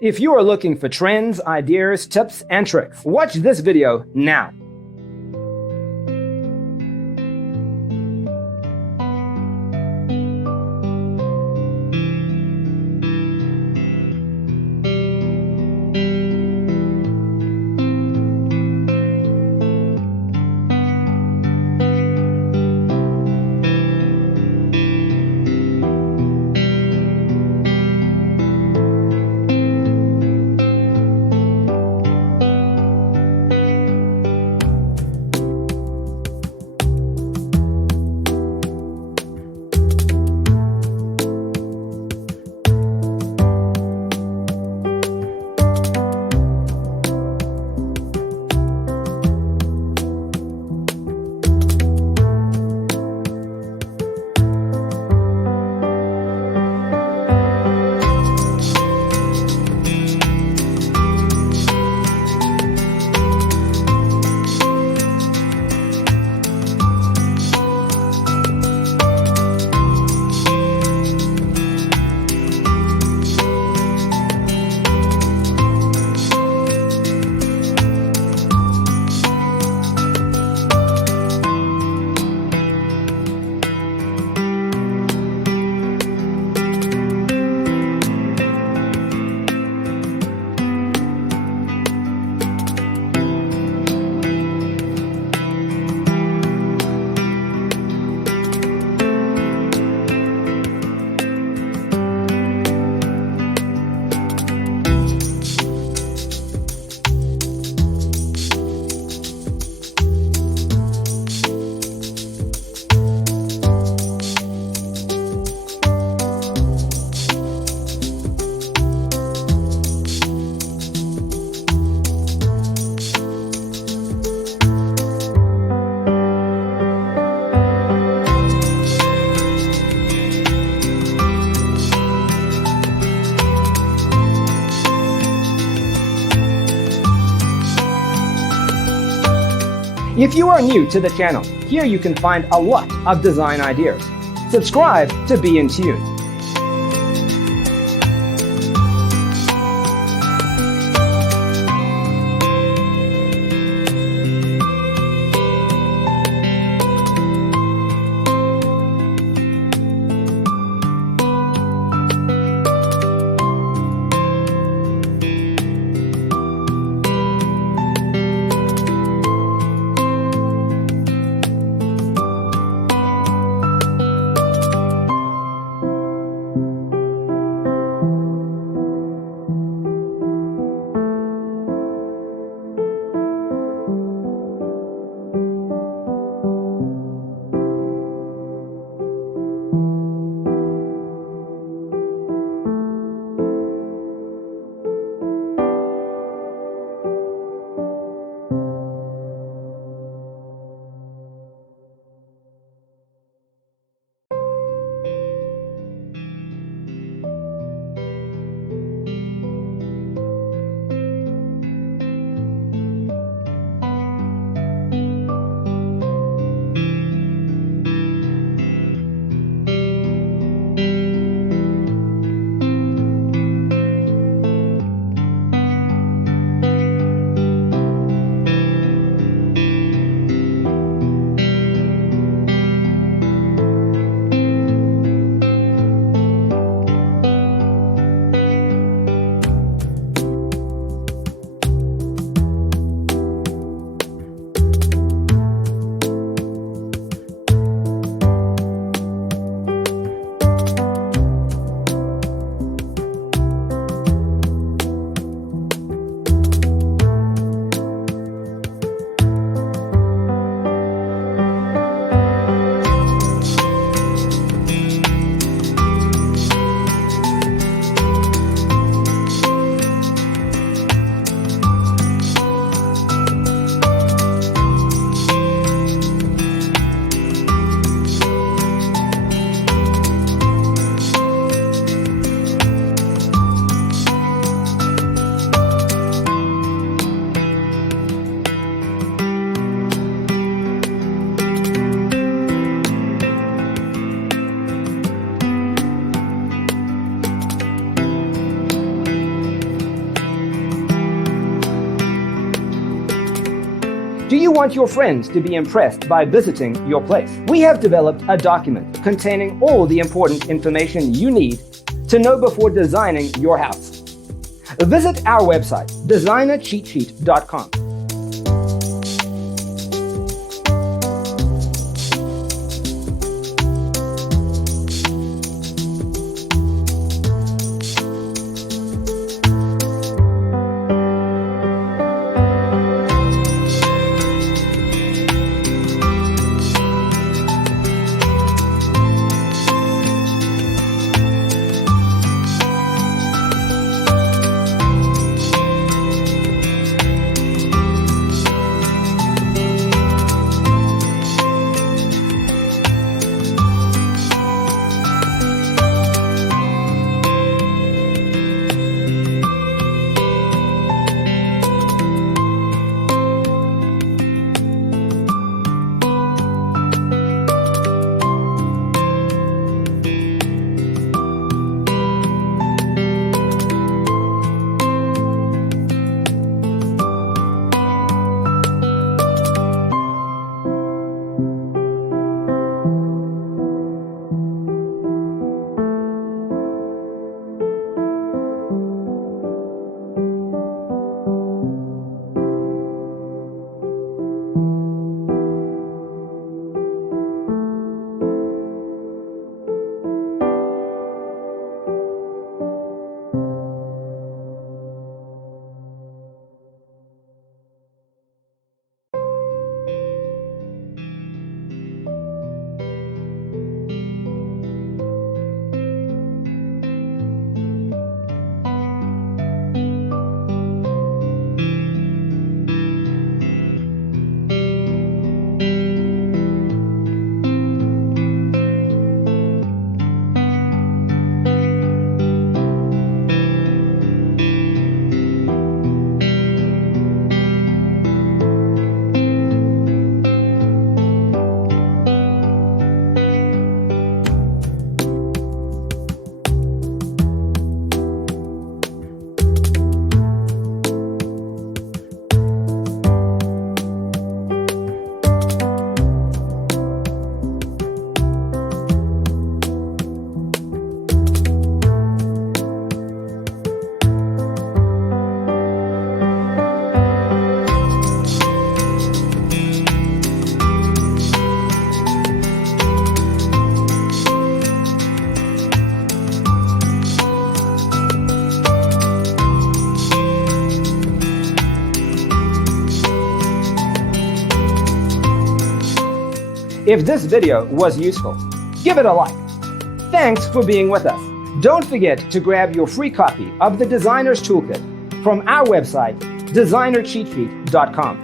If you are looking for trends, ideas, tips, and tricks, watch this video now. If you are new to the channel, here you can find a lot of design ideas. Subscribe to be in tune. Do you want your friends to be impressed by visiting your place? We have developed a document containing all the important information you need to know before designing your house. Visit our website, designercheatsheet.com. If this video was useful, give it a like. Thanks for being with us. Don't forget to grab your free copy of the Designer's Toolkit from our website, designercheatsheet.com.